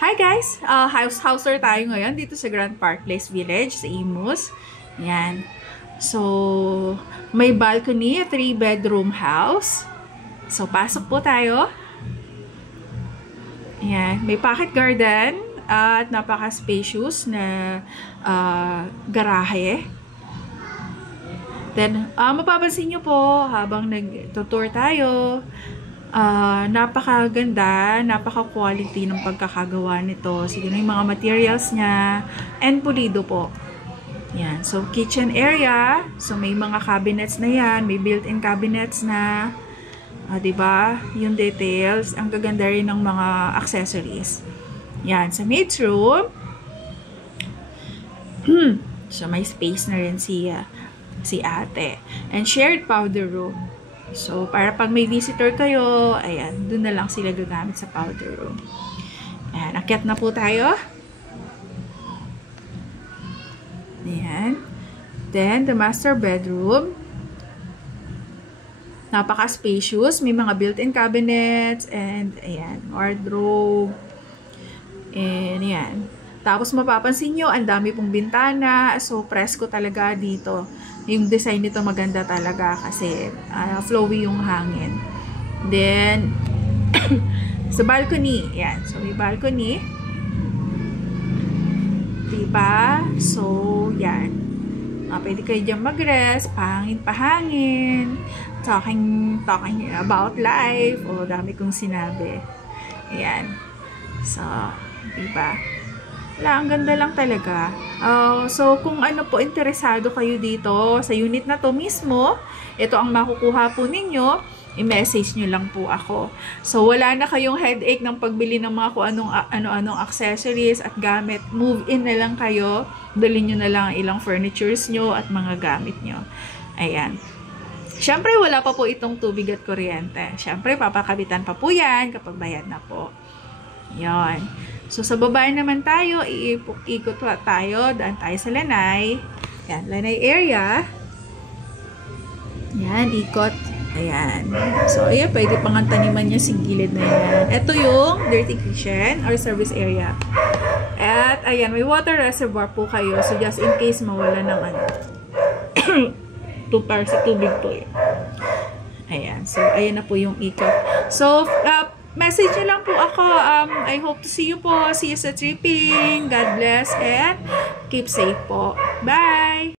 Hi guys! Houser tayo ngayon dito sa Grand Park Place Village sa Imus. Yan. So, may balcony, 3-bedroom house. So, pasok po tayo. Yan. May pocket garden at napaka-spacious na garahe. Then, mapapansin nyo po habang nag-tour tayo, napakaganda, napaka-quality ng pagkakagawa nito. Sige na yung mga materials niya and pulido po. Yan. So, kitchen area. So, may mga cabinets na yan. May built-in cabinets na. Diba? Yung details. Ang gaganda rin ng mga accessories. Yan. Sa maid's room. So, may space na rin si ate. And shared powder room. So, para pag may visitor kayo, ayan, dun na lang sila gagamit sa powder room. Ayan, akyat na po tayo. Ayan. Then, the master bedroom. Napaka-spacious. May mga built-in cabinets. And, ayan, wardrobe. And, ayan. Tapos, mapapansin nyo, ang dami pong bintana. So, presko talaga dito. Yung design nito maganda talaga kasi flowy yung hangin. Then, sa balcony. Yan. So, may balcony. Diba? So, yan. Pwede kayo dyan mag-rest. Pahangin. Talking about life. O, dami kong sinabi. Ayan. So, diba? Wala, ang ganda lang talaga. So, kung ano po, interesado kayo dito sa unit na to mismo, ito ang makukuha po ninyo, i-message nyo lang po ako. So, wala na kayong headache ng pagbili ng mga kung ano-anong accessories at gamit. Move in na lang kayo. Dalhin nyo na lang ilang furnitures nyo at mga gamit nyo. Ayan. Siyempre, wala pa po itong tubig at kuryente. Siyempre, papakabitan pa po yan kapag bayad na po. Yan. So, sa baba naman tayo, ikot tayo, daan tayo sa lanay. Yan, lanay area. Yan, ikot. Ayan. So, ayan, pwede pang taniman niya sa gilid na yan. Ito yung dirty kitchen or service area. At, ayan, may water reservoir po kayo. So, just in case mawala ng para sa tubig po yun. Ayan. So, ayan na po yung ikot. So, message nyo lang po ako. I hope to see you po. See you sa tripping. God bless and keep safe po. Bye!